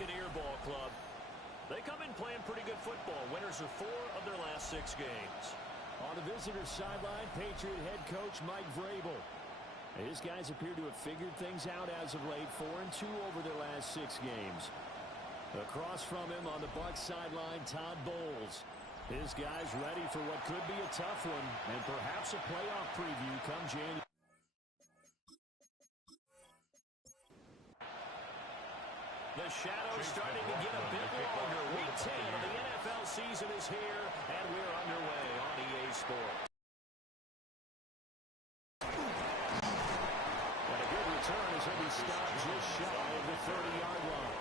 Buccaneer ball club. They come in playing pretty good football. Winners of 4 of their last 6 games. On the visitor's sideline, Patriot head coach Mike Vrabel. His guys appear to have figured things out as of late, 4-2 over their last 6 games. Across from him on the Bucs sideline, Todd Bowles. His guys ready for what could be a tough one and perhaps a playoff preview come January. The shadow's starting to get a bit longer. Week 10 of the NFL season is here, and we're underway on EA Sports. And a good return as he'll be stopped just shy of the 30-yard line.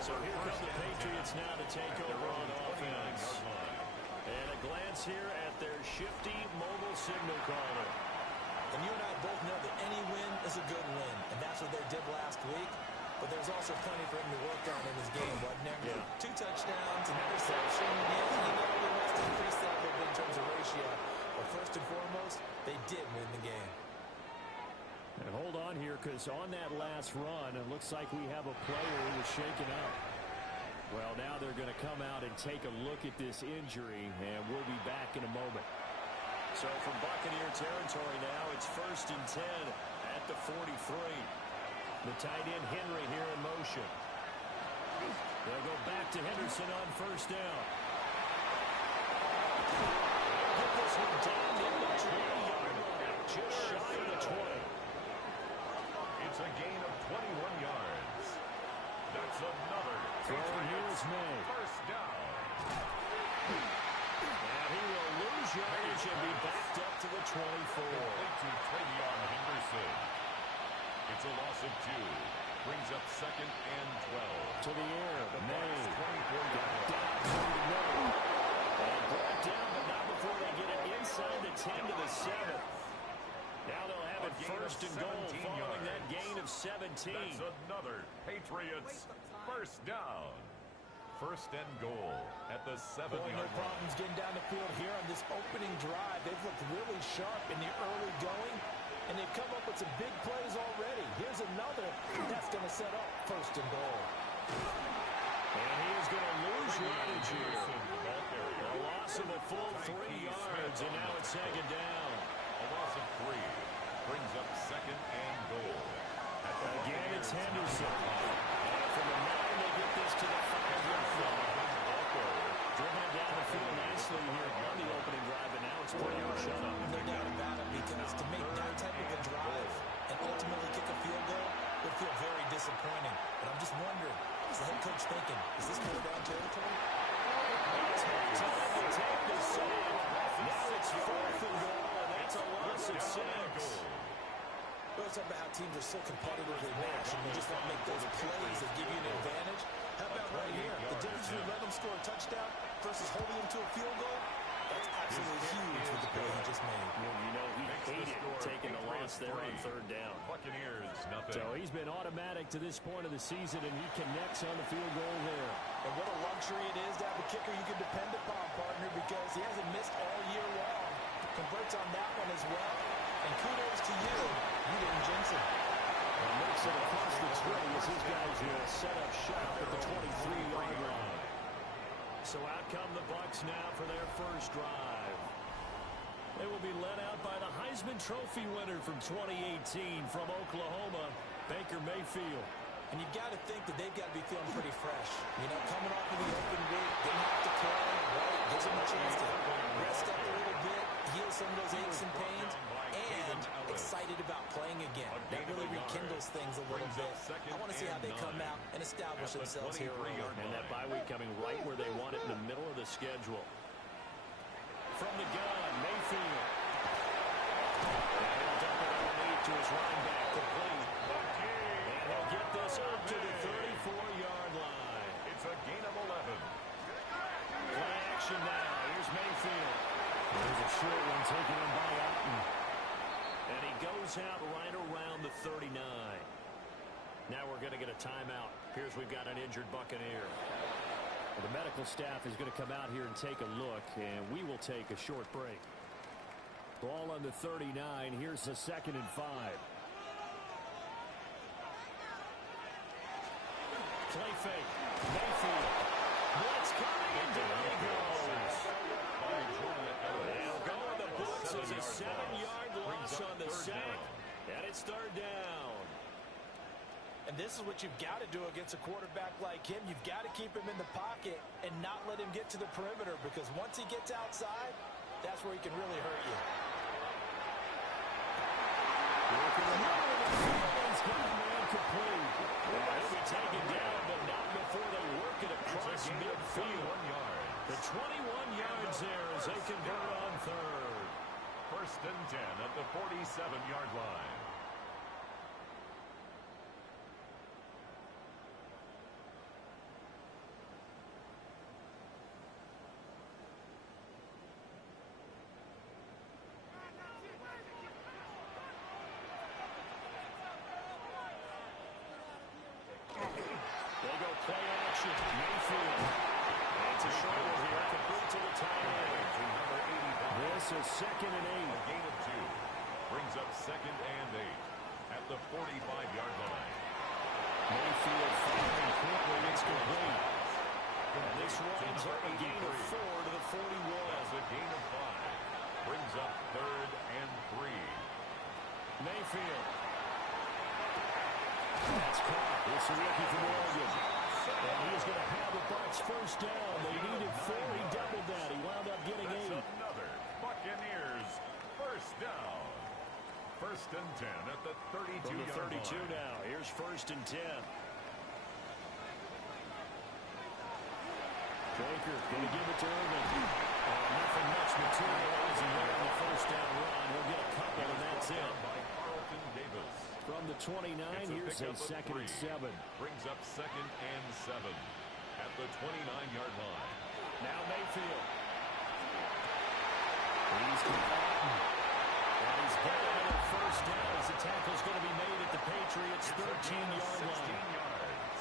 So here come the Patriots now to take over on offense. And a glance here at their shifty mobile signal caller. And you and I both know that any win is a good win, and that's what they did last week. But there's also plenty for him to work on in his game, wasn't there? Yeah. 2 touchdowns, an interception. Yeah, the rest is pretty sad in terms of ratio. But first and foremost, they did win the game. And hold on here, because on that last run, it looks like we have a player who was shaken up. Well, now they're going to come out and take a look at this injury, and we'll be back in a moment. So from Buccaneer territory now, it's 1st and 10 at the 43. The tight end Henry here in motion. They'll go back to Henderson on 1st down. Get this one down in the 20-yard line, just shy of the 20. It's a gain of 21 yards. That's another throw. Here's May. 1st down. And he will lose yardage and be backed up to the 24. Complete to Travion Henderson. It's a loss of 2. Brings up 2nd and 12. To the air. May. 24 yards. And brought down, but not before they get it inside the 10 to the 7. Now they'll have it 1st and goal following that gain of 17. That's another Patriots 1st down. 1st and goal at the 7-yard line. No problems getting down the field here on this opening drive. They've looked really sharp in the early going. And they've come up with some big plays already. Here's another that's going to set up 1st and goal. And he is going to lose yardage here. A loss of a full 3 yards, and now it's 2nd down. A loss of 3. Brings up 2nd and goal. Again, it's Henderson. And from the 9, they get this to the 5-yard line. Driven down the field nicely here on the opening drive, and now it's pretty much shut up. No doubt about it, because to make that type of a drive and ultimately kick a field goal would feel very disappointing. And I'm just wondering, what's the head coach thinking? Is this third down territory? It's time to take the save. Now it's 4th and goal, and that's a loss of 6. Well, it's about how teams are so competitively matched, and you just want to make those plays that give you an advantage. How about right here? The difference between letting them score a touchdown versus holding them to a field goal, that's absolutely huge with the play he just made. You know, he hated taking the loss there on 3rd down. Buccaneers, nothing. So he's been automatic to this point of the season, and he connects on the field goal there. And what a luxury it is to have a kicker you can depend upon, partner, because he hasn't missed all year long. Converts on that one as well. And kudos to you. You didn't jinx it. And makes it across the 20 as his guys will set up shop at the 23-yard line. So out come the Bucs now for their 1st drive. They will be led out by the Heisman Trophy winner from 2018 from Oklahoma, Baker Mayfield. And you've got to think that they've got to be feeling pretty fresh. You know, coming off of the open week, didn't have to play, right? Gives them a chance to rest up a little bit, heal some of those aches and pains, and excited about playing again. That really rekindles things a little bit. I want to see how they come out and establish themselves here early. And that bye week coming right where they want it in the middle of the schedule. From the gun, Mayfield. And he'll dump it underneath to his running back, complete. And he'll get this up to the 34-yard line. It's a gain of 11. Play action now. Here's Mayfield. There's a short one taken in by Alton. And he goes out right around the 39. Now we're going to get a timeout. Here's we've got an injured Buccaneer. Well, the medical staff is going to come out here and take a look, and we will take a short break. Ball on the 39. Here's the 2nd and 5. Play fake. Mayfield. Blitz coming, and down he goes. They'll go in the books as a 7-yard loss on the sack, and it's third down. And this is what you've got to do against a quarterback like him. You've got to keep him in the pocket and not let him get to the perimeter, because once he gets outside, that's where he can really hurt you. Working the middle of the field, he's got a man complete. He'll be taken down, but not before they work it across midfield. The 21 yards there as they convert on third. First and 10 at the 47-yard line. They go play action. Mayfield. It's a shoulder here, complete to the tight end. This is second and 8. A gain of 2 brings up second and 8 at the 45-yard line. Mayfield firing quickly. It's complete. And this runs up a gain of 4 to the 41. That's a gain of 5. Brings up third and 3. Mayfield. That's caught. It's a rookie from Oregon. And he's going to have the Bucs first down. They needed 4. He doubled that. He wound up getting 8. That's another Buccaneers first down. First and 10 at the 32-yard line. 32 now. Here's first and 10. Baker going to give it to Irvin. Nothing much materializing there on the first down run. He'll get a couple, and that's it. By Carlton Davis. From the 29, here's a second and 7. Brings up second and 7 at the 29-yard line. Now Mayfield. He's caught. And he's got another first down as the tackle's going to be made at the Patriots' 13-yard line. 16 yards.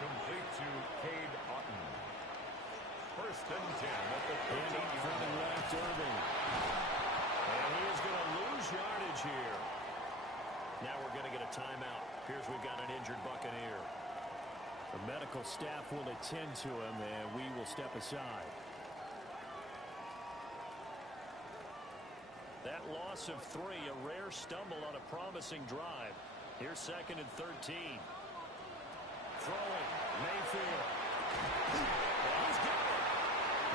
Complete to Cade Otton. First and 10 at the 15-yard line. Left Irving. And he is going to lose yardage here. Now we're going to get a timeout. Here's we've got an injured Buccaneer. The medical staff will attend to him, and we will step aside. That loss of 3, a rare stumble on a promising drive. Here's second and 13. Throwing, Mayfield. He's got it.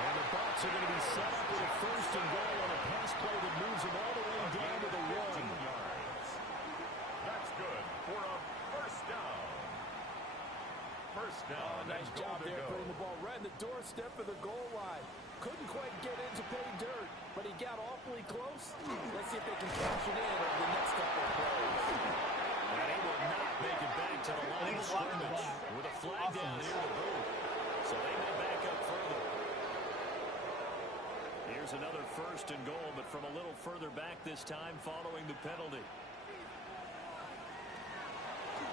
And the Bucs are going to be set up with a first and goal on a pass play that moves them all the way down to the 1. That's good for a first down. First down. Nice job there putting the ball right in the doorstep of the goal line. Couldn't quite get into pay dirt, but he got awfully close. Let's see if they can cash it in over the next couple of plays. And he will not make it back to the line of scrimmage with a flag down here to boot. So they may back up further. Here's another first and goal, but from a little further back this time following the penalty.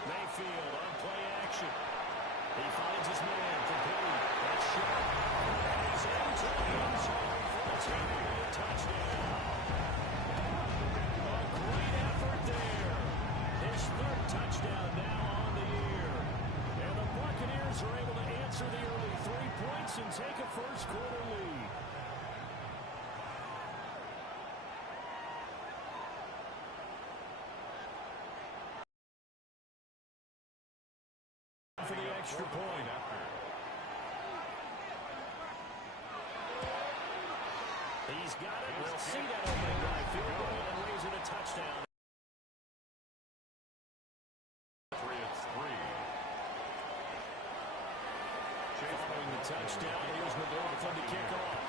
Mayfield on play action. He finds his man complete. That's shot. And he's into the end zone for a 10-yard touchdown. A great effort there. His third touchdown now on the year. And the Buccaneers are able to answer the early 3 points and take a first-quarter lead. For the extra point. He's got it. We'll see that opening drive field goal and raise it a touchdown. Patriots 3. Following the touchdown, here's McLaughlin to kick off.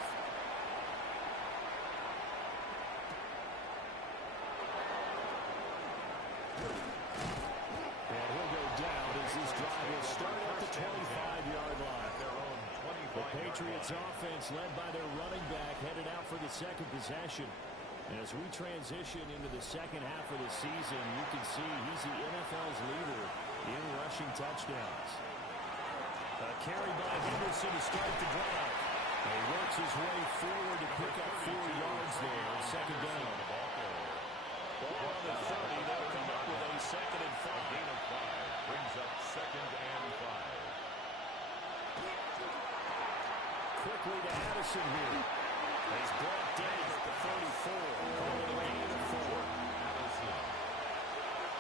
And he'll go down as this drive will start at the 25-yard line. The Patriots offense led by their running back headed out for the second possession. As we transition into the second half of the season, you can see he's the NFL's leader in rushing touchdowns. A carry by Henderson to start the drive. He works his way forward to pick up 4 yards there on second down. Ball on the 30. They'll come up with a 2nd and 5. Gain of 5 brings up 2nd and 5. Quickly to Addison here. He's brought down at the 34. Calling a gain of 4. Addison.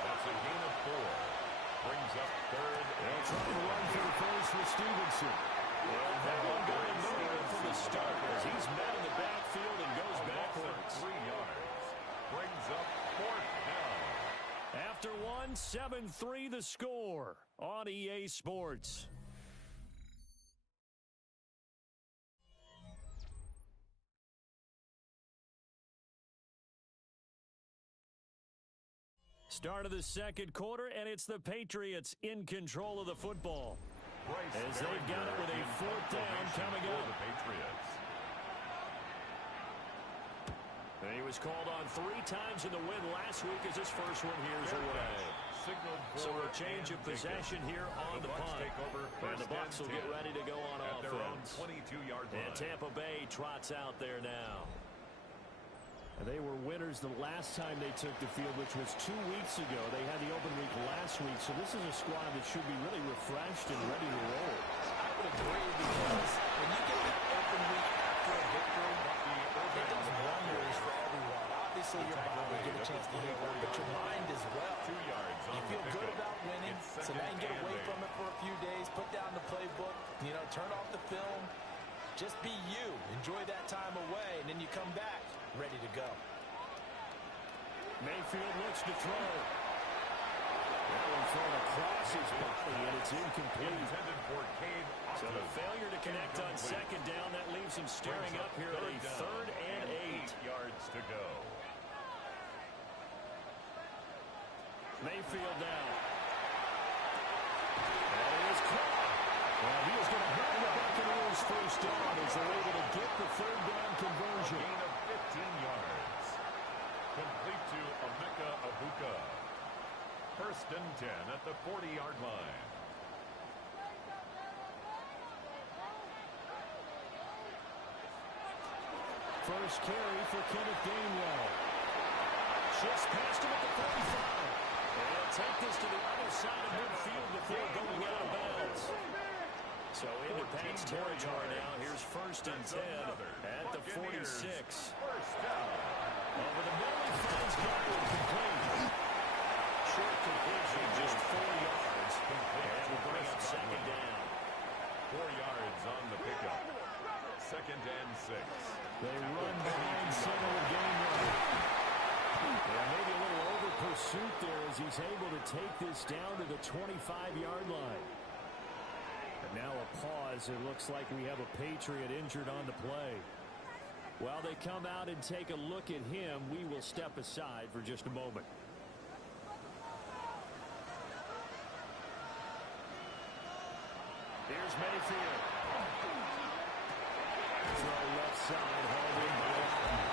That's a gain of 4. Brings up 3rd and They'll try to run for the first for Stevenson. And that one going nowhere from the start as he's met in the backfield and goes backwards. 3 yards. Brings up 4th down. After 1, 7-3 the score on EA Sports. Start of the 2nd quarter, and it's the Patriots in control of the football. As they've got it with a 4th down coming up. The Patriots. And he was called on 3 times in the win last week as his first one here's away. So a change of possession here on the punt. And the Bucs will get ready to go on offense. 22-yard line. And Tampa Bay trots out there now. They were winners the last time they took the field, which was 2 weeks ago. They had the open week last week, so this is a squad that should be really refreshed and ready to roll. I would agree because when you get that open week after a victory, it does wonders for everyone. Obviously, your body will get a chance to heal up, but your mind as well. 2 yards. You feel good about winning, so now you get away from it for a few days, put down the playbook, turn off the film. Just be you. Enjoy that time away, and then you come back ready to go. Mayfield looks to throw. That one thrown across his body, and it's incomplete. Intended for Cade. So the failure to connect on 2nd down, that leaves him staring up here at a 3rd and 8. 8 yards to go. Mayfield now. And it is caught. Well, he is going to have the Buccaneers first down as they're able to get the 3rd down conversion. Gain of 15 yards. Complete to Emeka Abuka. 1st and 10 at the 40-yard line. First carry for Kenneth Gainwell. Shifts past him at the 45. And he'll take this to the other side of midfield before going out of bounds. So into Pat's territory now. Here's 1st and 10 at the 46. First down. Over the middle, he finds Godwin complete. Short completion, just 4 yards. And will bring up 2nd down. 4 yards on the pickup. 2nd and 6. They run behind center again. And maybe a little over pursuit there as he's able to take this down to the 25-yard line. And now a pause. It looks like we have a Patriot injured on the play. While they come out and take a look at him, we will step aside for just a moment. Here's Mayfield. Throw left side, hauled in by Allen.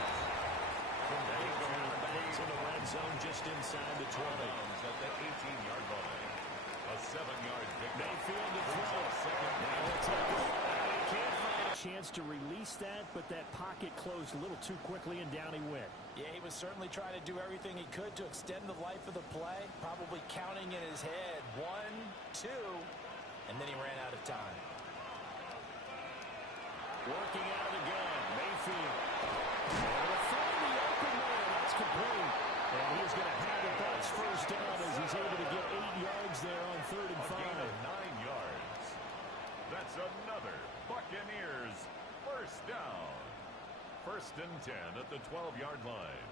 They go back to the red zone just inside the 20. At the 18-yard line. A 7-yard pickup. Mayfield to throw. Now he'll take it. He can't find a chance to release that, but that pocket closed a little too quickly, and down he went. Yeah, he was certainly trying to do everything he could to extend the life of the play, probably counting in his head 1, 2, and then he ran out of time. Working out of the gun, Mayfield. And to find the open man, that's complete. And he's going to have the Bucs first down as he's able to get 8 yards there on 3rd and 5. A gain of 9 yards. That's another Buccaneers first down. 1st and 10 at the 12-yard line.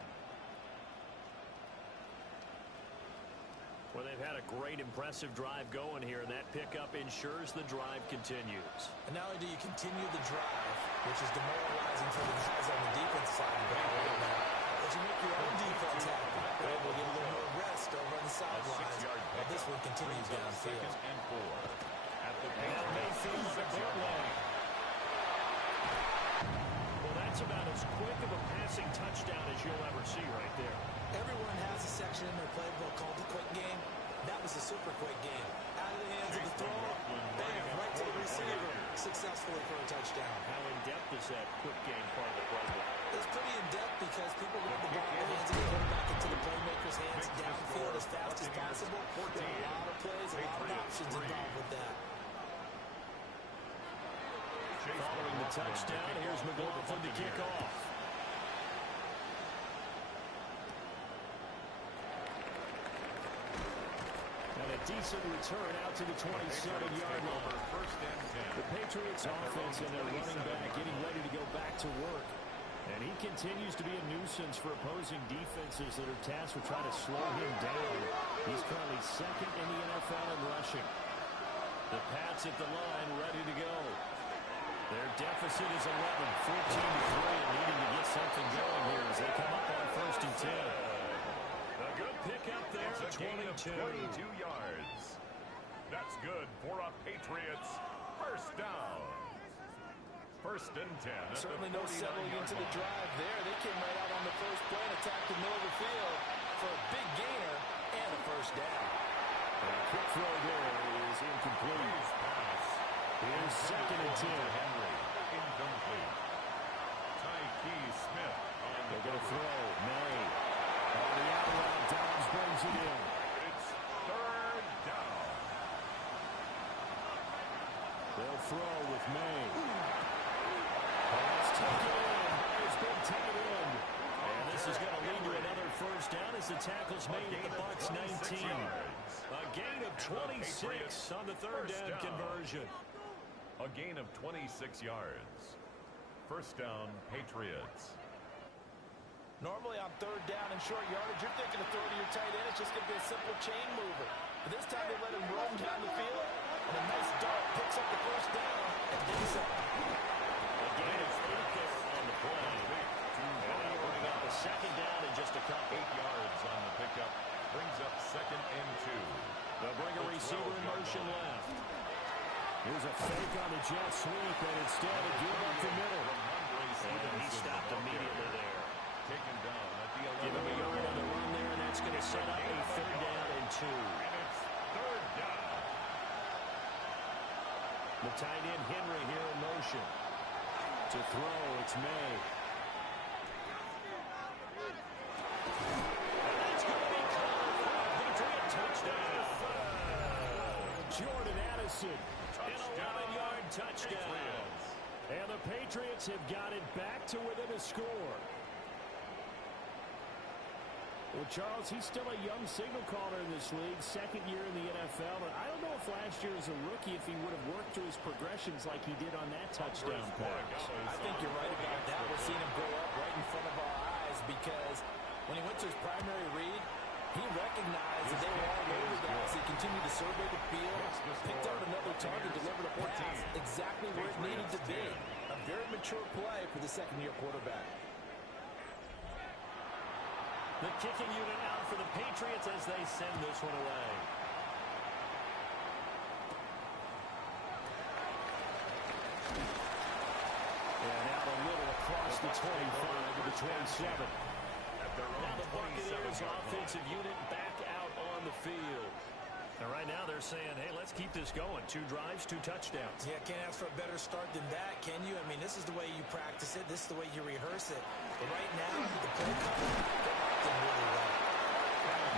Well, they've had a great, impressive drive going here, and that pickup ensures the drive continues. And not only do you continue the drive, which is demoralizing for the guys on the defense side of the ball right now, but you make your own defense happy. They're able to get a little more rest over on the sidelines. But this one continues downfield. 2nd and 4 at the Mayfield at the goal line. Well, that's about as quick of a passing touchdown as you'll ever see right there. Everyone has a section in their playbook called the quick game. That was a super quick game. Out of the hands of the thrower, bam, right to the receiver. 6 successfully for a touchdown. How in-depth is that quick game part of the playbook? It's pretty in-depth because people want the ball in the hands of the quarterback into the playmaker's hands downfield as fast as possible. There are a lot of plays, a lot of options involved with that. Following the touchdown, here's McLaughlin to kick off. And a decent return out to the 27-yard line. The Patriots offense and their running back getting ready to go back to work. And he continues to be a nuisance for opposing defenses that are tasked with trying to slow him down. He's currently second in the NFL in rushing. The Pats at the line ready to go. Their deficit is 11, 14-3, and needing to get something going here as they come up on 1st and 10. A good pickup there at 22 yards. That's good for a Patriots first down. 1st and 10. Certainly no settling into the drive there. They came right out on the first play and attacked the middle of the field for a big gainer and a first down. And a quick throw there is incomplete. Here's 2nd and 10. Henry, incomplete. Tyke Smith on the They're going to throw. May. On the out route, Dobbs brings it in. It's 3rd down. They'll throw with May. Pass taken in. It's been taken in. And this is going to lead to another first down as the tackle's made at the Bucs 19. A gain of 26 on the 3rd down conversion. A gain of 26 yards. First down, Patriots. Normally on 3rd down and short yardage, you're thinking of throwing to your tight end. It's just going to be a simple chain mover. But this time they let him roam down the field. And a nice dart picks up the first down and then some. A gain of 8 there on the play. And now bring up a 2nd down in just a couple. 8 yards on the pickup. Brings up 2nd and 2. They'll bring a receiver in motion left. Here's a fake on the jet sweep, and instead a give up the middle. And he stopped immediately there. Taken down at the 11. Give him a yard on the run there, and that's going to set up a 3rd down and 2. And it's 3rd down. The tight end Henry here in motion. To throw, it's May. And that's going to be caught for a Patriot touchdown. Jordan Addison, an 11-yard touchdown. And the Patriots have got it back to within a score. Well, Charles, he's still a young signal caller in this league, 2nd year in the NFL. And I don't know if last year as a rookie, if he would have worked to his progressions like he did on that touchdown pass. I think you're right about that. We're seeing him grow up right in front of our eyes because when he went to his primary read, he recognized that they were all over guys. He continued to survey the field, picked out another target, delivered a pass exactly where it needed to be. A very mature play for the 2nd-year quarterback. The kicking unit out for the Patriots as they send this one away. And out a little across the 25 to the 27. Now the Buccaneers offensive unit back out on the field. And right now they're saying, hey, let's keep this going. 2 drives, 2 touchdowns. Yeah, can't ask for a better start than that, can you? I mean, this is the way you practice it. This is the way you rehearse it. But right now, the play calling did really well.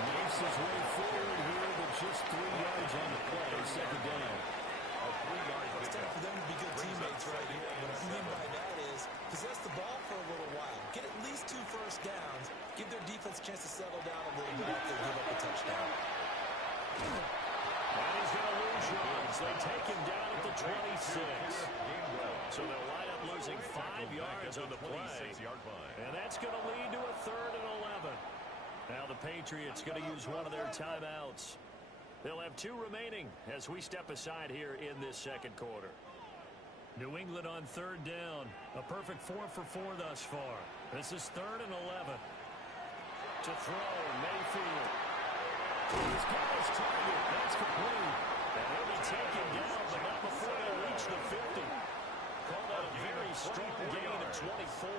Makes his way forward here with just 3 yards on the play. 2nd down. A 3-yard It's time for them to be good teammates right here. What I mean by that is possess the ball for a little while. Get at least 2 first downs. Give their defense a chance to settle down a little bit after they give up a touchdown. And he's going to lose yards. They take him down at the 26. So they'll wind up losing 5 yards on the play. And that's going to lead to a 3rd and 11. Now the Patriots going to use one of their timeouts. They'll have 2 remaining as we step aside here in this 2nd quarter. New England on 3rd down. A perfect 4 for 4 thus far. This is 3rd and 11. To throw, Mayfield. He's got his target. That's complete. And he'll be taken down, but not before they reach the 50. Called out a very strong gain of 24.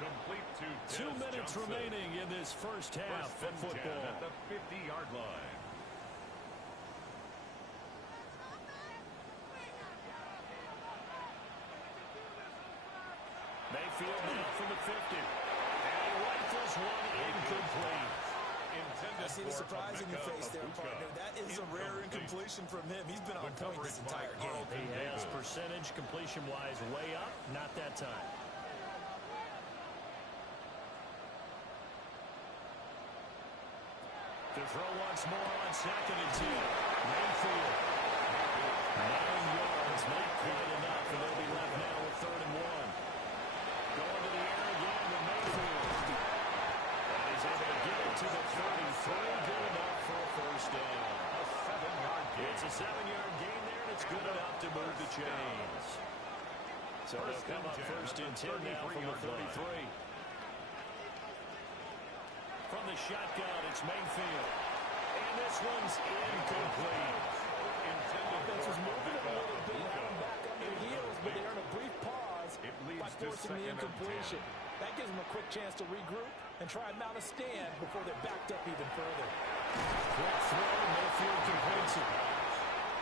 Complete to 2 minutes remaining in this first half of football. At the 50-yard line. field now from the 50. And he rifles one incomplete. I see the surprise in your face there, partner. That is a rare incompletion from him. He's been on point this entire game. He has percentage completion-wise way up, not that time. To throw once more on 2nd and 10. Mayfield. 9 yards, not quite enough, and they'll be left now with 3rd and 1. Going to the air again with Mayfield. And he's able to get it to the 33. Good enough for a first down. A 7-yard gain. It's a 7-yard gain there, and it's good enough to move the chains. So they'll come up 1st and 10 now from the 33. From the shotgun, it's Mayfield. And this one's incomplete. Offense was moving a little bit, back on their heels, but they earn a brief pause by forcing the incompletion. That gives them a quick chance to regroup and try and mount a stand before they're backed up even further. Quick throw, Mayfield completes it.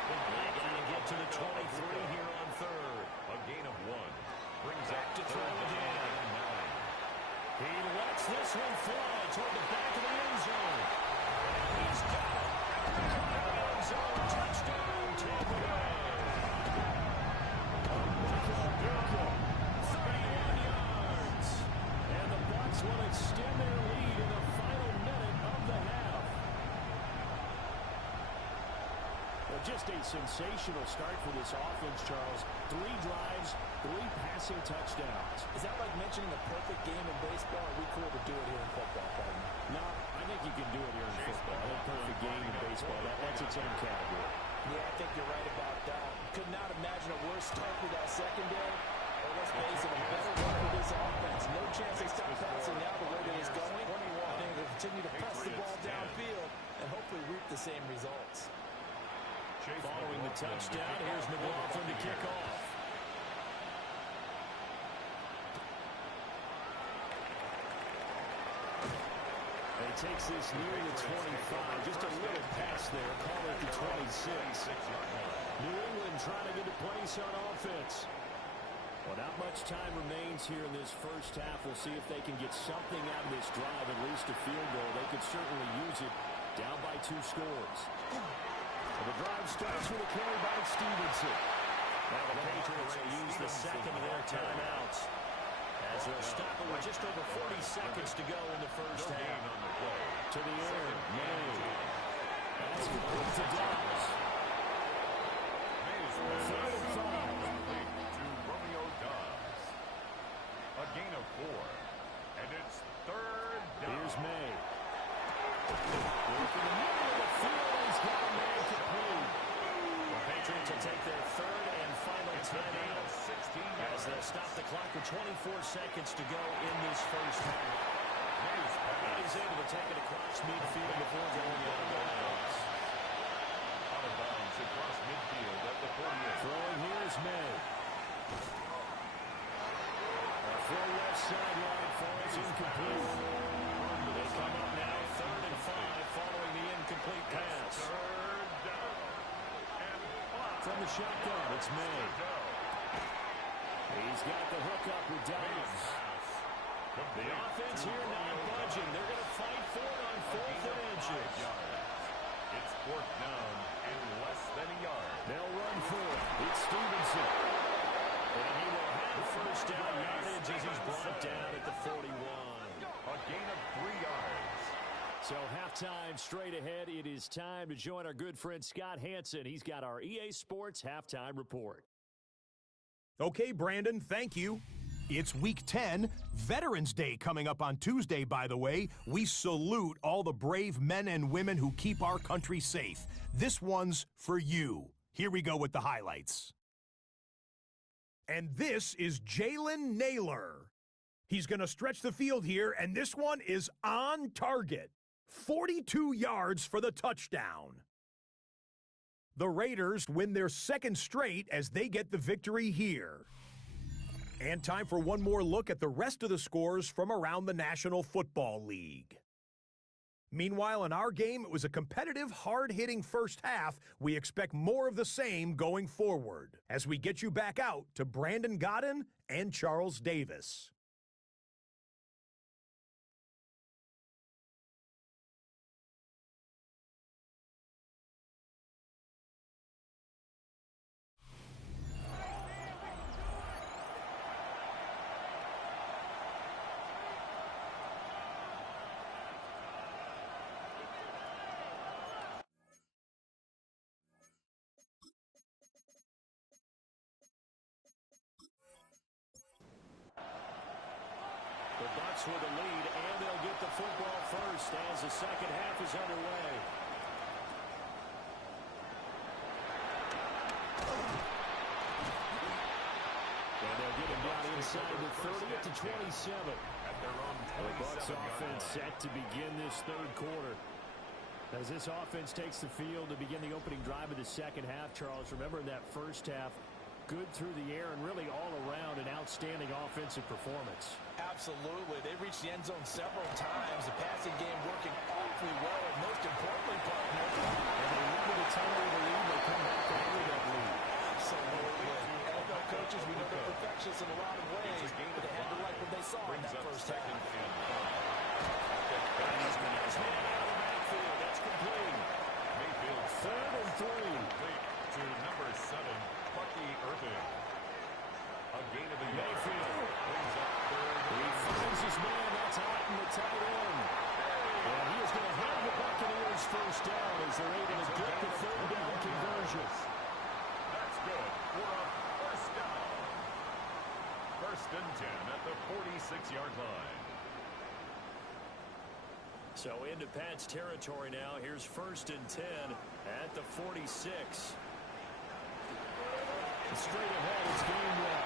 They got to get to the 23 here on 3rd. A gain of 1. Brings Back up to throw 3rd again. and 9. He lets this one fly toward the back of the end zone. And he's got it. End zone touchdown, Tampa Bay. 31 yards. And the Bucs will extend their lead in the final minute of the half. Well, just a sensational start for this offense, Charles. 3 drives, 3 passing touchdowns. Is that like mentioning a perfect game in baseball? Are we cool to do it here in football, partner? No, I think you can do it here in football. A perfect game in baseball, that's its own category. Yeah, I think you're right about that. Could not imagine a worse start for that secondary. Or let's face it, a better one for this offense. No chance they stop passing now the way that it's going. I think they'll continue to press the ball downfield and hopefully reap the same results. Following the touchdown, here's McLaughlin to kick off. He takes this near the 25. Just a little pass there. Call it the 26. New England trying to get a place on offense. Well, not much time remains here in this first half. We'll see if they can get something out of this drive, at least a field goal. They could certainly use it down by 2 scores. Well, the drive starts with a carry by Stevenson. Now the Patriots will use the second of their timeouts as they'll stop it with just over 40 seconds to go in the first half. To the air, May. That's complete to Dobbs. Third and 5. To Romeo Dobbs. A gain of 4. And it's 3rd down. Here's May. Working the middle of the field. He's got a man complete. The Patriots will take their 3rd and final timeout as they'll stop the clock with 24 seconds to go in this first half. And he's able to take it across midfield before going out of bounds. Out of bounds across midfield at the 48. Throwing here is May. A full left sideline falls incomplete. They come up now 3rd and 5 following the incomplete pass. 3rd down. And 5. From the shotgun, it's May. He's got the hook up with Dobbs. The offense here not budging. They're going to fight for it on 4th and inches. It's 4th down and less than a yard. They'll run for it. It's Stevenson. And he will have first down yardage as he's brought down at the 41. A gain of 3 yards. So halftime straight ahead. It is time to join our good friend Scott Hansen. He's got our EA Sports halftime report. Okay, Brandon, thank you. It's Week 10, Veterans Day coming up on Tuesday, by the way. We salute all the brave men and women who keep our country safe. This one's for you. Here we go with the highlights. And this is Jalen Naylor. He's going to stretch the field here, and this one is on target. 42 yards for the touchdown. The Raiders win their 2nd straight as they get the victory here. And time for one more look at the rest of the scores from around the National Football League. Meanwhile, in our game, it was a competitive, hard-hitting first half. We expect more of the same going forward as we get you back out to Brandon Godden and Charles Davis. Pats with a lead, and they'll get the football first as the second half is underway. And they'll get him down inside the 30 to 27. The Bucs offense set to begin this third quarter. As this offense takes the field to begin the opening drive of the second half, Charles, remember in that first half, good through the air and really all around an outstanding offensive performance. Absolutely. They reached the end zone several times. The passing game working awfully well, and most importantly, partner, and they limited time of the lead. They come back to hold that lead. Absolutely. NFL coaches, we know they're perfectionists in a lot of ways, but they had to like what they saw in that first half. That's complete. Mayfield 3rd and 3. To number 7, Bucky Irving. A gain of the Mayfield brings up 3rd. He finds his man. That's out in the tight end. And he is going to have the Buccaneers first down as they're able to get the third down conversion. That's good for a first down. 1st and 10 at the 46-yard line. So into Pat's territory now. Here's 1st and 10 at the 46. Straight ahead, it's game one.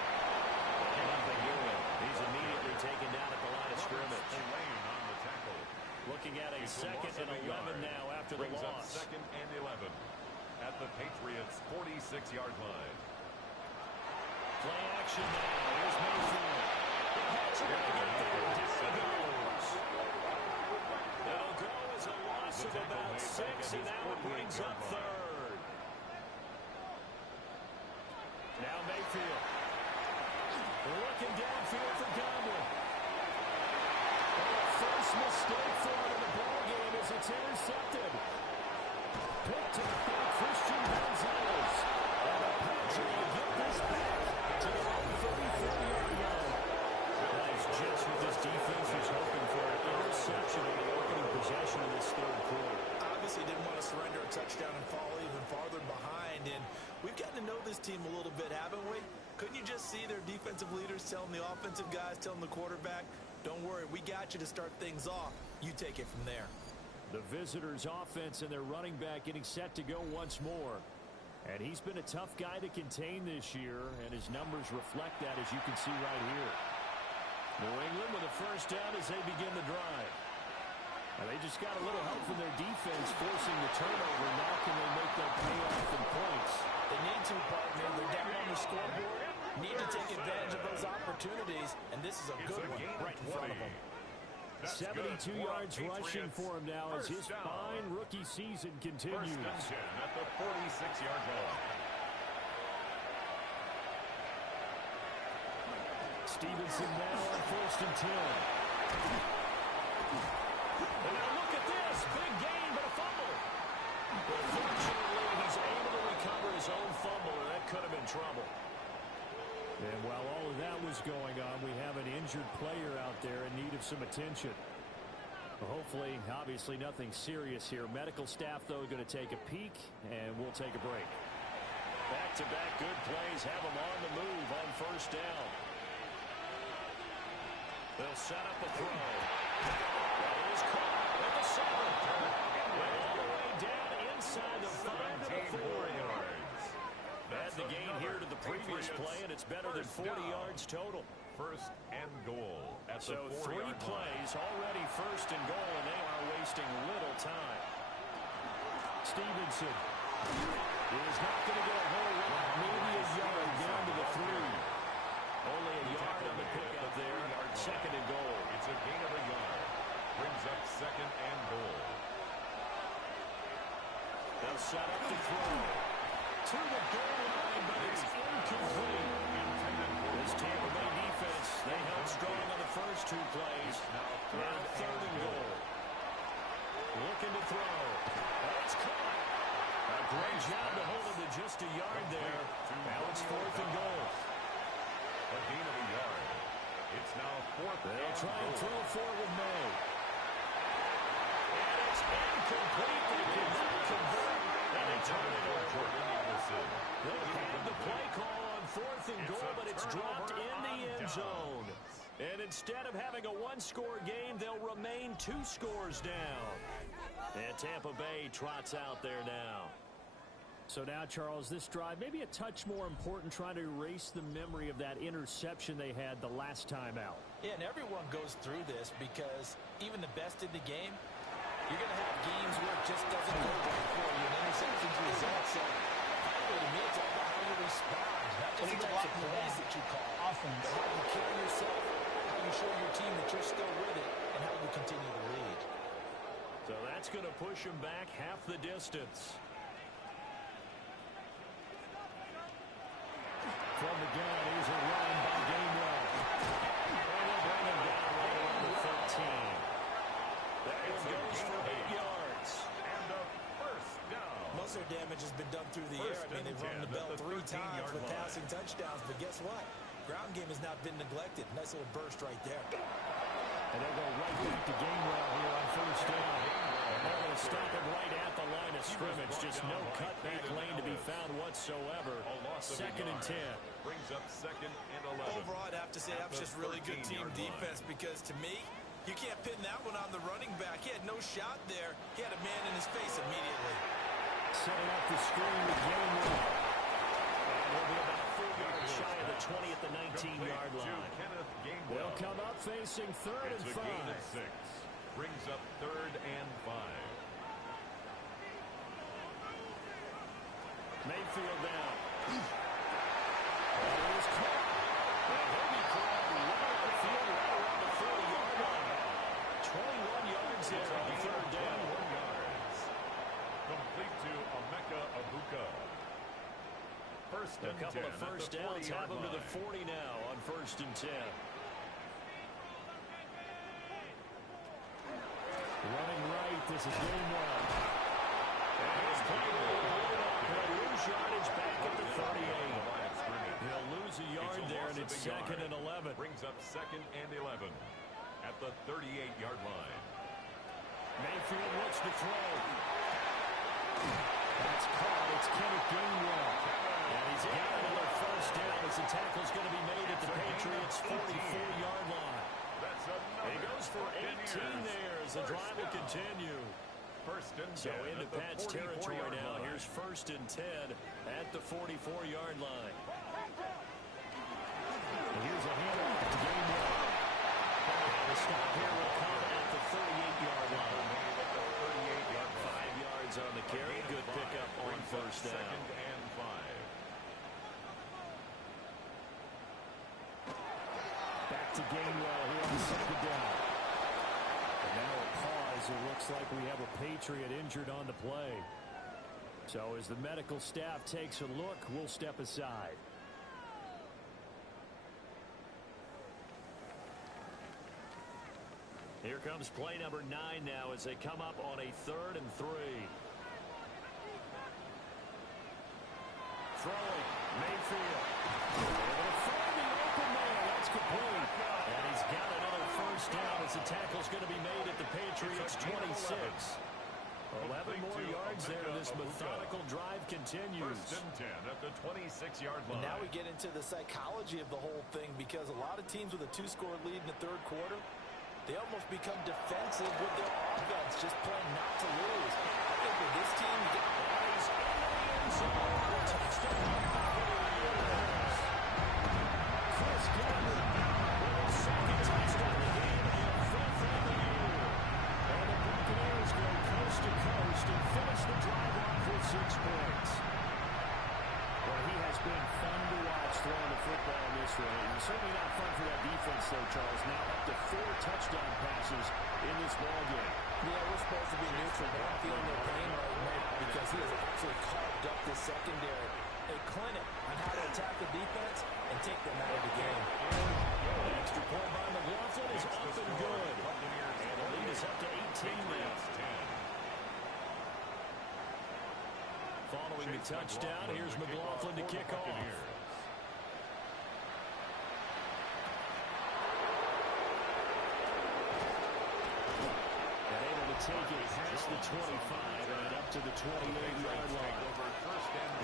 Nothing doing. He's immediately taken down at the line of scrimmage. On the tackle. Looking at a It's 2nd and 11 now after the brings loss. Up 2nd and 11 at the Patriots' 46-yard line. Play action now. Here's Mayfield. The Pats are going to get there. Down goes. It'll go as a loss of about 6, and now it brings up 3rd. Now Mayfield. Looking downfield for Godwin. And the first mistake for him in the ballgame as it's intercepted. Picked up by Christian Gonzalez. And the Pats are going to get this back to the 34-yard line. That is just what this defense was hoping for. An interception on the opening possession of this third quarter. Obviously didn't want to surrender a touchdown and fall even farther behind. And we've gotten to know this team a little bit, haven't we? Couldn't you just see their defensive leaders telling the offensive guys, telling the quarterback, don't worry, we got you to start things off. You take it from there. The visitors' offense and their running back getting set to go once more. And he's been a tough guy to contain this year, and his numbers reflect that, as you can see right here. New England with a first down as they begin the drive. And they just got a little help from their defense forcing the turnover. Now can they make that payoff in points? They need to, partner. They're down on the scoreboard. Need to take advantage of those opportunities, and this is a good one right in front of them. 72 yards rushing for him now as his fine rookie season continues. 1st and 10 at the 46-yard line. Stevenson now on 1st and 10. And now look at this. Big gain, but a fumble. But fortunately, he's able to recover his own fumble, and that could have been trouble. And while all of that was going on, we have an injured player out there in need of some attention. Hopefully, obviously, nothing serious here. Medical staff, though, going to take a peek, and we'll take a break. Back-to-back good plays have them on the move on 1st down. They'll set up a throw. That is caught at the 7. All the way down inside the 5 to the 4 yards. Add the gain here to the previous play, and it's better than 40 yards total. 1st and goal at the 4-yard line. 3 plays already 1st and goal, and they are wasting little time. Stevenson is not going to get a whole lot, maybe a yard down to the 3. Only a yard on the pickup there. 2nd and goal. It's a gain of a yard. Brings up 2nd and goal. They'll set up to throw. To the goal line, but it's incomplete. This Tampa Bay defense, they held strong on the first 2 plays. Now 3rd and goal. Looking to throw. It's caught. A great job to hold him to just a yard there. Now it's 4th and goal. A gain of a yard. It's now 4th. They'll try and throw for with May. And it's incomplete. They did not convert. And they turn it over. They had the play call on 4th and goal, but it's dropped in the end zone. And instead of having a one-score game, they'll remain 2 scores down. And Tampa Bay trots out there now. So now, Charles, this drive may be a touch more important, trying to erase the memory of that interception they had the last time out. Yeah, and everyone goes through this because even the best in the game, you're going to have games where it just doesn't go right for you. And interceptions result. So finally, to me, it's all about how you respond. Not just the types of plays that you call, but how you carry yourself, how you show your team that you're still with it, and how you continue to lead. So that's going to push them back half the distance. From the gun, here's a run by Gainwell. And they'll bring him down right around the 13. That one goes for 8 yards. And a first down. Most of their damage has been done through the air. I mean, they've rung the bell 3 times with passing touchdowns. But guess what? Ground game has not been neglected. Nice little burst right there. And they'll go right back to Gainwell here on first down. And they're going to stop him right at the line of scrimmage. Just no cutback lane to be found whatsoever. Second and 10. Brings up second and 11. Overall, I'd have to say that was just really good team defense because to me, you can't pin that one on the running back. He had no shot there. He had a man in his face immediately. Setting up the screen with Gainwell. And we'll be about 4 yards shy of the 20 at the 19-yard line. They'll come up facing third and 5. Brings up third and 5. Mayfield down. And it is caught. And he'll be caught right on the field, right around the 40-yard line. 21 yards there on third down. 21 yards. Complete to Emeka Abuka. First and 10. A couple of first downs have them to the 40 now on first and 10. Running right, this is Gainwell. And he's playing he'll lose yardage back at the 38. He'll lose a yard there, and it's second and 11. Brings up second and 11 at the 38-yard line. Mayfield looks to throw. That's caught. It's Kenneth Gainwell. And he's got another first down as the tackle's going to be made at the Patriots' 44-yard line. He goes for 18 there as the drive will continue. First and 10 so into Pat's territory now. Here's first and 10 at the 44-yard line. And here's a handoff to Gainwell. And the stop here will come at the 38-yard line. 5 yards on the carry. Good pickup on first down. Second and 5. Back to Gainwell here on the second down. And now a pause. It looks like we have a Patriot injured on the play. So as the medical staff takes a look, we'll step aside. Here comes play number 9 now as they come up on a 3rd and 3. Throwing, Mayfield. Find the open man. That's complete. And he's got another first down as the tackle's going to be made at the Patriots' 26. 11 more yards there. This methodical drive continues. First and 10 at the 26-yard line. And now we get into the psychology of the whole thing because a lot of teams with a 2-score lead in the third quarter, they almost become defensive with their offense, just playing not to lose. I think with this team, you get bodies in the end zone. Touchdown. Chris Godwin with his second touchdown of the game and 5th of the year. And the Buccaneers go coast to coast and finish the drive off with 6 points. Well, he has been fun to watch throwing the football in this range. Certainly not fun for that defense, though, Charles. Now up to 4 touchdown passes in this ballgame. Yeah, we're supposed to be neutral, but I'm feeling their pain right now because he has actually carved up the secondary. A clinic on how to attack the defense and take them out of the game. An extra point by McLaughlin is up and good. And the lead is up to 18 now. Following the touchdown, here's McLaughlin to kick off. And able to take it past the 25 and up to the 28-yard line.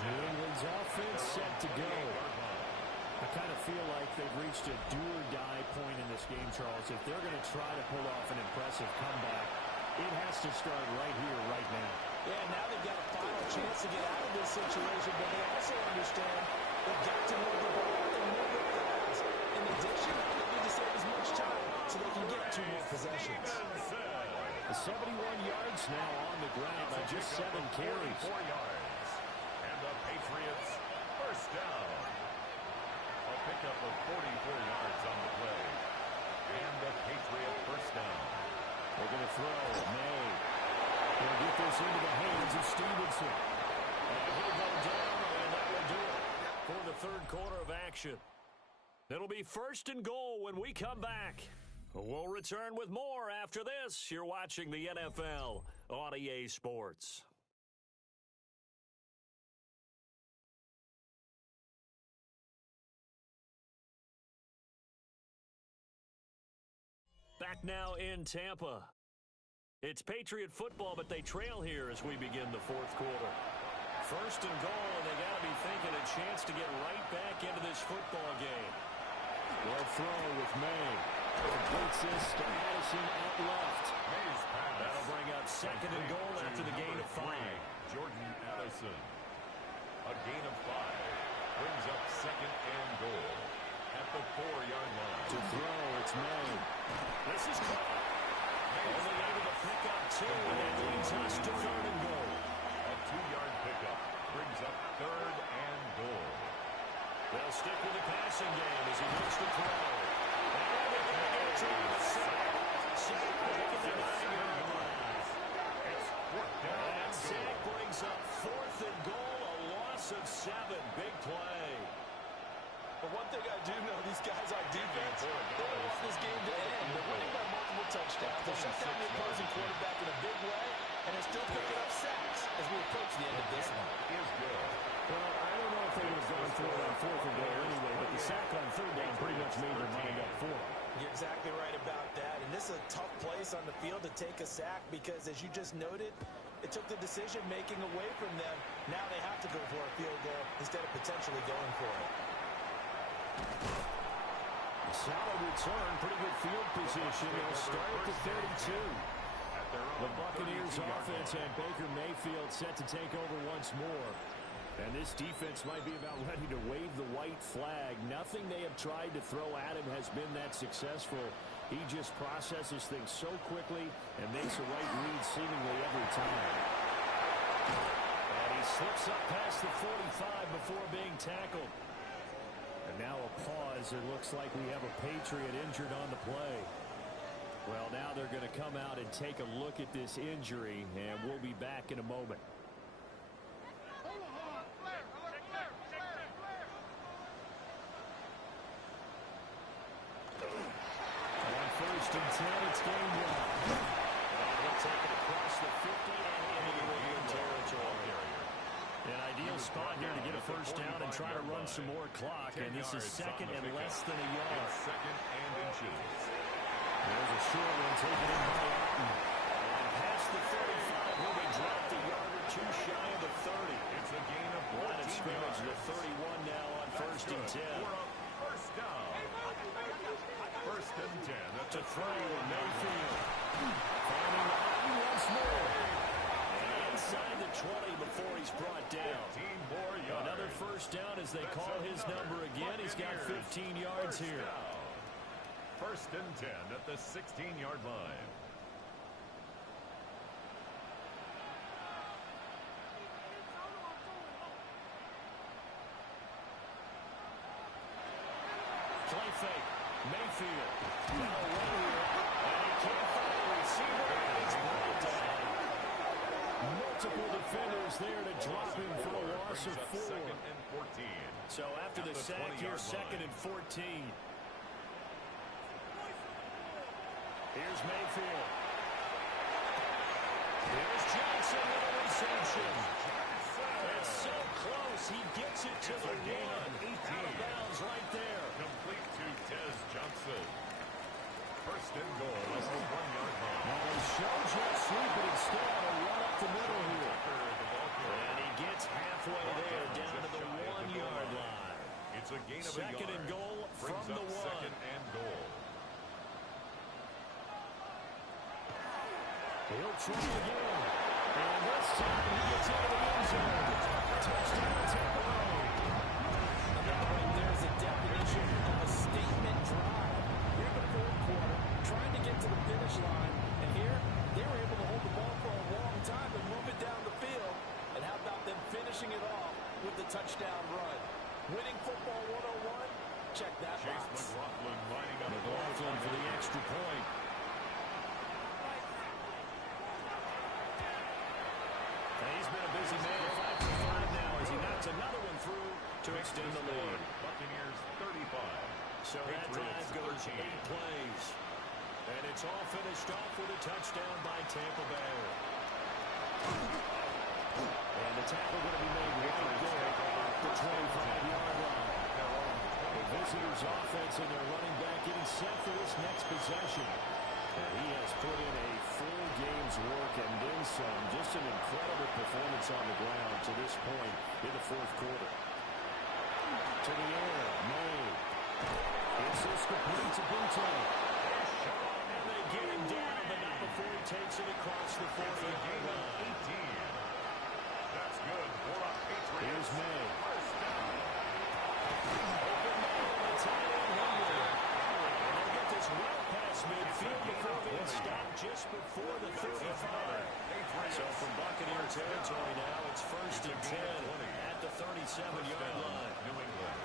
New England's offense set to go. I kind of feel like they've reached a do-or-die point in this game, Charles. If they're going to try to pull off an impressive comeback, it has to start right here, right now. Yeah, now they've got a final chance to get out of this situation, but they also understand they've got to move the ball and move it fast. In addition, they need to save as much time so they can get 2 more possessions. The 71 yards now on the ground on just 7 carries. 4 yards. And the Patriots first down. A pickup of 44 yards on the play. And the Patriot first down. They're going to throw. May. They'll get this into the hands of Stevenson. And he'll go down, and that will do it for the third quarter of action. It'll be first and goal when we come back. We'll return with more after this. You're watching the NFL on EA Sports. Back now in Tampa. It's Patriot football, but they trail here as we begin the fourth quarter. First and goal, and they got to be thinking a chance to get right back into this football game. Well throw with May. Completes this to Addison at left. That'll bring up second and goal after the gain of 5. Jordan Addison. A gain of 5 brings up second and goal at the 4-yard line. To throw, it's May. This is caught. Only able to pick up 2, and that leads us to third and goal. A 2-yard pickup brings up third and goal. They'll stick with the passing game as he looks to throw. And they're going to get to the sack. Sack back at the 9-yard line. It's fourth down. And sack brings up fourth and goal, a loss of 7. Big play. But one thing I do know, these guys on defense, they don't want this game to end. They're winning by multiple touchdowns. They shut down the opposing quarterback in a big way, and they're still picking up sacks as we approach the end of this one. Is good. Well, I don't know if they would have gone for it on fourth and goal anyway, but the sack on third down pretty much made their mind up for it. You're exactly right about that. And this is a tough place on the field to take a sack because, as you just noted, it took the decision-making away from them. Now they have to go for a field goal instead of potentially going for it. Solid return, pretty good field position. They'll start at the 32. The Buccaneers offense and Baker Mayfield set to take over once more. And this defense might be about ready to wave the white flag. Nothing they have tried to throw at him has been that successful. He just processes things so quickly and makes the right read seemingly every time. And he slips up past the 45 before being tackled. And now a pause. It looks like we have a Patriot injured on the play. Well, now they're going to come out and take a look at this injury, and we'll be back in a moment. On first and 10, it's game one. And he'll take it across the 50 and into the Indian territory. An ideal spot here to get a first down and try to run some more clock, and this is second and less than a yard. Second and inches. There's a short one taken in by Alton. And past the 35, will be dropped a yard or 2 shy of the 30. It's a gain of 14 Line of scrimmage yards. to 31 now on first and 10. We're up first down. First and 10 at To the throw Mayfield. Finding Alton once more. And inside the 20 before he's brought down. 15 more yards. Another first down as they call his number again. He's got 15 yards here. First and 10 at the 16-yard line. Play fake. Mayfield. Now right here. And he can't find a receiver. And he's brought down. Multiple defenders there to drop him for a loss of 4. Second and 14. So after the sack here, second and 14. Here's Mayfield. Here's Johnson with a reception. It's so close. He gets it to the 1. Out of bounds right there. Complete to Tez Johnson. First and goal at the 1-yard line. Now they show jet sweep, but instead a run up the middle here. And he gets halfway there down to the 1-yard line. It's It's a gain of Second a yard. and goal from Brings the up one. second and goal. He'll try again. And this time he gets into the end zone. Touchdown, Tampa Bay. That right there is a definition of a statement drive. Here in the fourth quarter, trying to get to the finish line. And here, they were able to hold the ball for a long time and move it down the field. And how about them finishing it off with the touchdown run? Winning football 101? Check that Chase box. McLaughlin lining up McLaughlin for the extra point. He's been a busy man, 5 for 5 now as he knocks another one through to extend the lead. Buccaneers 35. So that drive goes 8 plays. And it's all finished off with a touchdown by Tampa Bay. And the tackle going to be made right there off the 25-yard line. The visitors' offense and their running back getting set for this next possession. And he has put in a full game's work and then some. Just an incredible performance on the ground to this point in the fourth quarter. To the air, May. It's this complete to Bunto. And they get him down, but not before he takes it across the 40-yard line. 18. That's good for a Patriots. Here's May. First down. Open May on the tight end number. And they'll get this well past midfield before being stopped just before the 35. So from Buccaneer territory now, it's first and 10 at the 37-yard line. New England.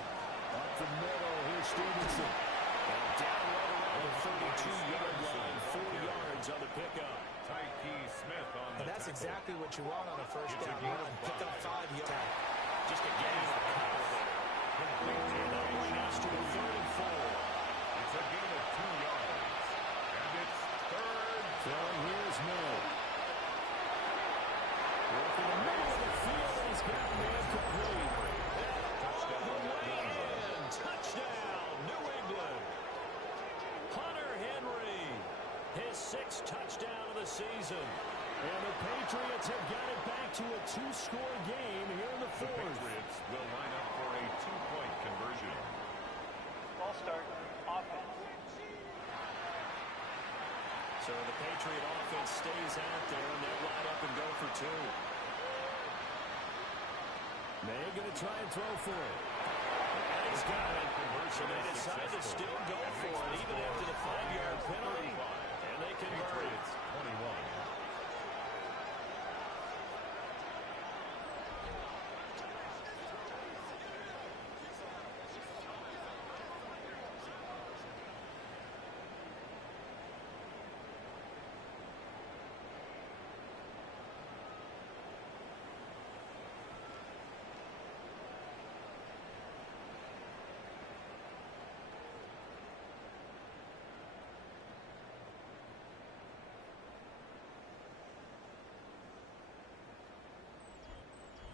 Up the middle, here's Stevenson. And down right around the 32-yard line, 4 yards on the pickup. Tyke Smith on the And that's tackle. exactly what you want on a first It's a down gain run. of Pick up 5 yards. Just a gain of a couple there. And that'll bring us to a 3rd and 4. It's a gain of 2 yards. And it's third. Throwing here's Mill. Working the middle of the field, and he's got a man complete. Touchdown, touchdown, New England. Hunter Henry, his 6th touchdown of the season. And the Patriots have got it back to a 2-score game here in the The 4th. Patriots will line up for a 2-point conversion. Ball start. Offense. So the Patriot offense stays out there, and they'll line up and go for 2. May going to try and throw for it. And he's got it. So they decide to still go for it, even after the 5-yard penalty. And they convert. Patriots 21.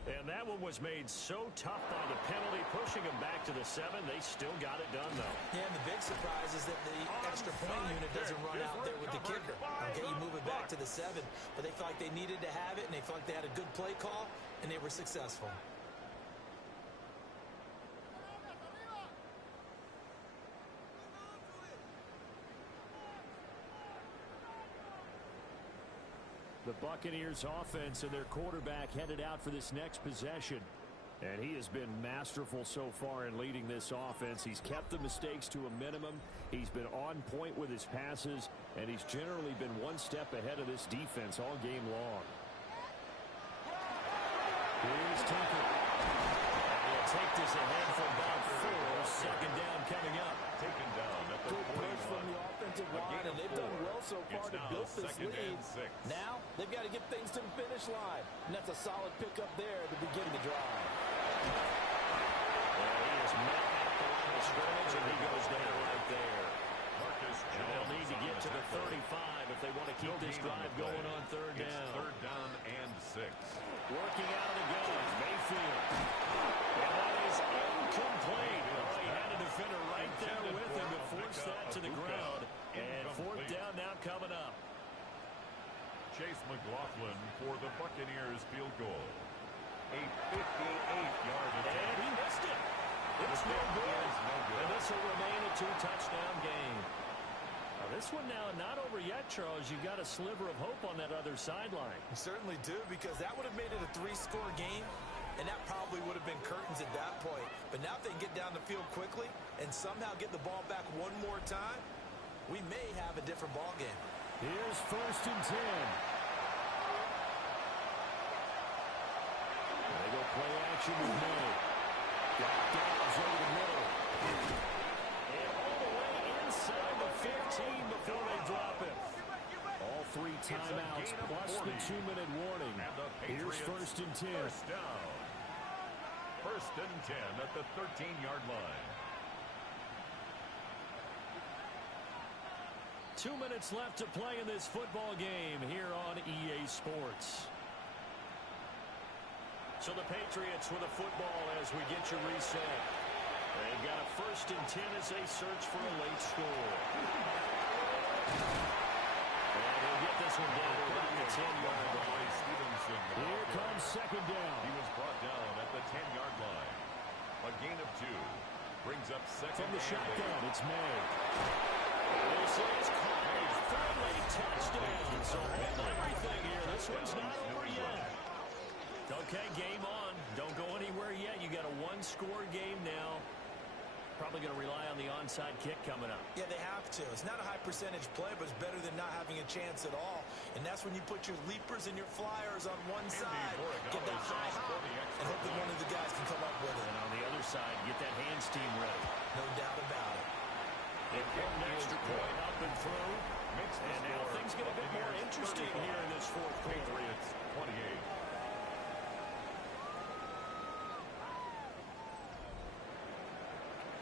And that one was made so tough by the penalty, pushing them back to the 7. They still got it done, though. Yeah, and the big surprise is that the extra point unit doesn't run out there with the kicker. Okay, you move it back to the 7, but they felt like they needed to have it, and they felt like they had a good play call, and they were successful. The Buccaneers offense and their quarterback headed out for this next possession. And he has been masterful so far in leading this offense. He's kept the mistakes to a minimum. He's been on point with his passes, and he's generally been one step ahead of this defense all game long. Here's Tucker. And he'll take this ahead for about 4. Second down coming up. Taken down at the Good push from 41. the offensive line, and they've done well so far to build this lead. Now, they've got to get things to the finish line. And that's a solid pickup there to begin the drive. Well, he is met at the line of scrimmage, and he goes down right there. And they'll need to get to the 35 if they want to keep this drive going on 3rd It's down. 3rd down and 6. Working out of the gun, Mayfield. And that is incomplete. Oh, he had a defender right there with him to force that to the ground. And 4th down now coming up. Chase McLaughlin for the Buccaneers field goal. A 58-yard attempt. And he missed it. It's no good. And this will remain a two-touchdown game. Now, this one now not over yet, Charles. You've got a sliver of hope on that other sideline. You certainly do, because that would have made it a 3-score game, and that probably would have been curtains at that point. But now if they can get down the field quickly and somehow get the ball back one more time, we may have a different ball game. Here's 1st and 10. They go play action with May. Got downs over the middle. And all the way inside the 15 before they drop it. All 3 timeouts plus the 2-minute warning. Here's 1st and 10. First down. 1st and 10 at the 13-yard line. 2 minutes left to play in this football game here on EA Sports. So the Patriots with a football as we get you reset. They've got a 1st and 10 as they search for a late score. And they'll get this one down about the 10-yard line. Here comes 2nd down. He was brought down at the 10-yard line. A gain of 2. Brings up 2nd. From the shotgun, it's May. This is caught for a late touchdown. So hold everything here. This one's not over yet. Okay, game on. Don't go anywhere yet. You got a 1-score game now. Probably going to rely on the onside kick coming up. Yeah, they have to. It's not a high percentage play, but it's better than not having a chance at all. And that's when you put your leapers and your flyers on one side, get that high hop, and hope that one of the guys can come up with it. And on the other side, get that hands team ready. No doubt about it. Important extra point up and through. And now things get a bit more interesting here in this 4th quarter. Patriots 28.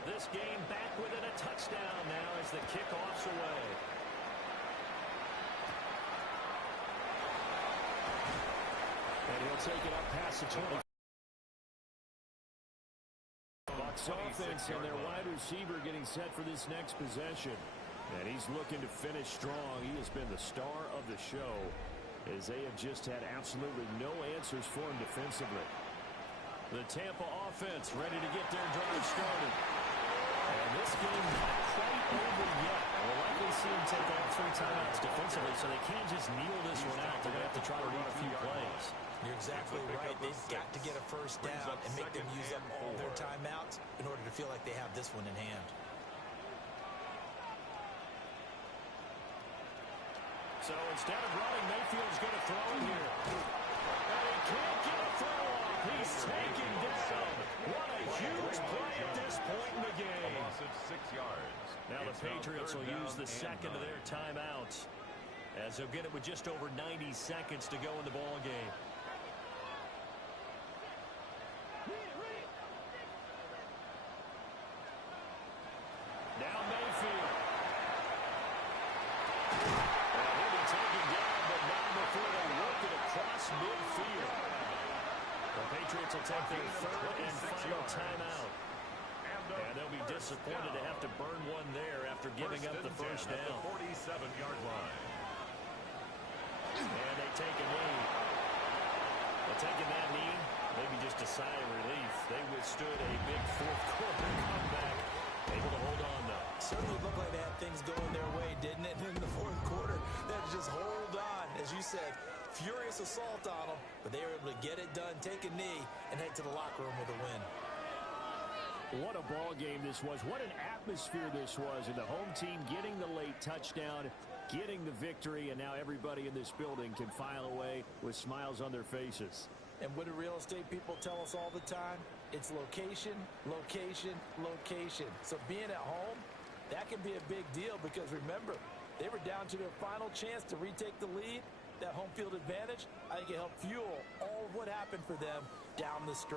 This game back within a touchdown now as the kickoff's away. And he'll take it up past the 20. Bucs offense and their wide receiver getting set for this next possession. And he's looking to finish strong. He has been the star of the show as they have just had absolutely no answers for him defensively. The Tampa offense ready to get their drive started. And this game not quite over yet. We'll likely see him take all 3 timeouts defensively, so they can't just kneel this one out. They're going to have to try to run a few plays. You're exactly right. They've got to get a 1st down and make them use up all their timeouts in order to feel like they have this one in hand. So instead of running, Mayfield's going to throw it here. And he can't get a throw off. He's taken down. What a huge play at this point in the game. A loss of 6 yards. Now the Patriots will use the second of their timeouts as they'll get it with just over 90 seconds to go in the ball game. Now Mayfield. And he'll be taken down, but not before they work it across midfield. The Patriots will take their 3rd and final timeout. And they'll be disappointed to have to burn one there after giving up the 1st down. 47-yard line. And they take a knee. Well, taking that knee, maybe just a sigh of relief. They withstood a big 4th quarter comeback. Able to hold on, though. Certainly looked like they had things going their way, didn't it? In the 4th quarter, they had to just hold on. As you said, furious assault on them, but they were able to get it done, take a knee, and head to the locker room with a win. What a ball game this was. What an atmosphere this was. And the home team getting the late touchdown, getting the victory, and now everybody in this building can file away with smiles on their faces. And what do real estate people tell us all the time? It's location, location, location. So being at home, that can be a big deal because remember, they were down to their final chance to retake the lead. That home field advantage, I think it helped fuel all of what happened for them down the stretch.